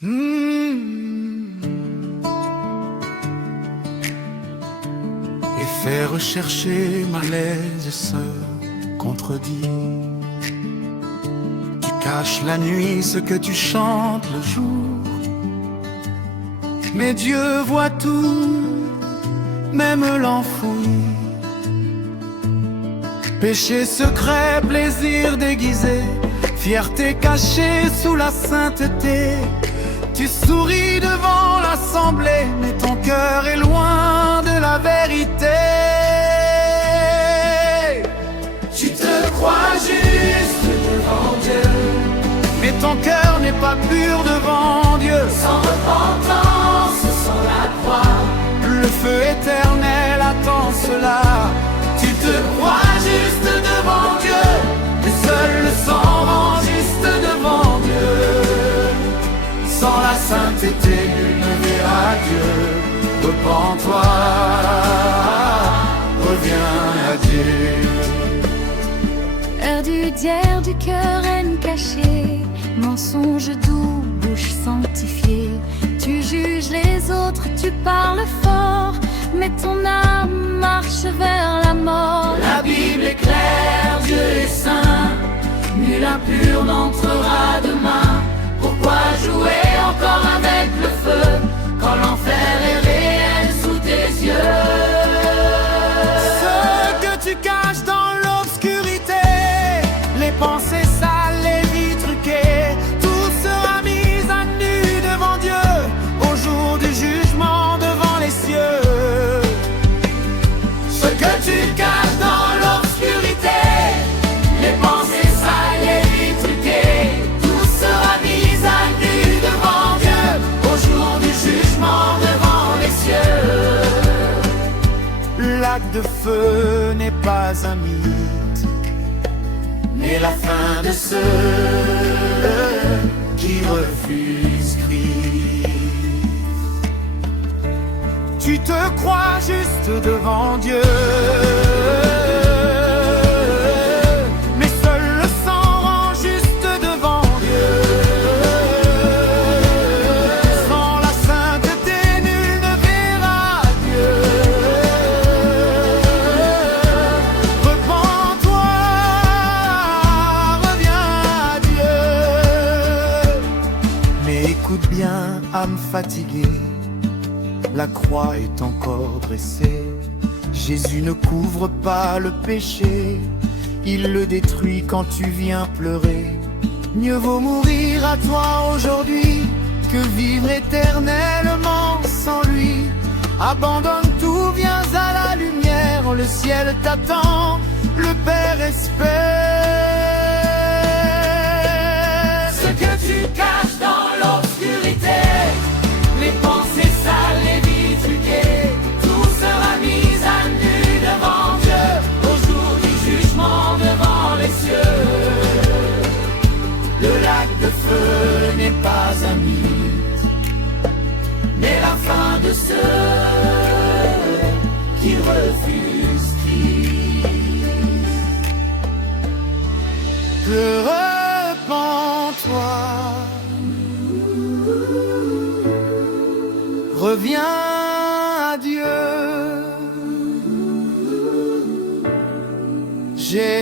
Et faire rechercher malaise se contredit. Tu caches la nuit ce que tu chantes le jour, mais Dieu voit tout, même l'enfoui. Péché secret, plaisir déguisé, fierté cachée sous la sainteté. Tu souris devant l'assemblée, mais ton cœur est loin de la vérité. Tu te crois juste devant Dieu, mais ton cœur n'est pas pur devant Dieu. Sans repentance, sans la croix, le feu éternel attend cela. Tu te crois juste devant Dieu, mais seul le sang rend juste devant Dieu. Sans la sainteté, nul ne verra Dieu. Repens-toi, reviens à Dieu. heure du dière du cœur, haine cachée, mensonge doux, bouche sanctifiée. Tu juges les autres, tu parles fort, mais ton âme marche vers la mort. La Bible est claire, Dieu est saint, nul impur n'entrera demain. Pourquoi jouer encore avec le feu quand l'enfer est réel sous tes yeux? Ce que tu caches dans l'obscurité, les pensées sales, les vies truquées, tout sera mis à nu devant Dieu au jour du jugement devant les cieux. Ce que tu caches dans l'obscurité, les pensées sales, les vies truquées, tout sera mis à nu devant Dieu au jour du jugement devant les cieux. Lac de feu n'est pas un mythe, mais la fin de ceux qui refusent Christ. Tu te crois juste devant Dieu, mais seul le sang rend juste devant Dieu. Sans la sainteté, nul ne verra Dieu. Repens-toi, reviens à Dieu. Mais écoute bien, âme fatiguée, la croix est encore dressée. Jésus ne couvre pas le péché, il le détruit quand tu viens pleurer. Mieux vaut mourir à toi aujourd'hui que vivre éternellement sans lui. Abandonne tout, viens à la lumière, le ciel t'attend, le Père espère. Ce que tu caches dans l'obscurité, les pensées sales, les vies truquées, tout sera mis à nu devant Dieu au jour du jugement devant les cieux. Le lac de feu n'est pas un mythe, Mais la fin de ceux qui refusent Christ. Repens-toi, reviens à Dieu. J'ai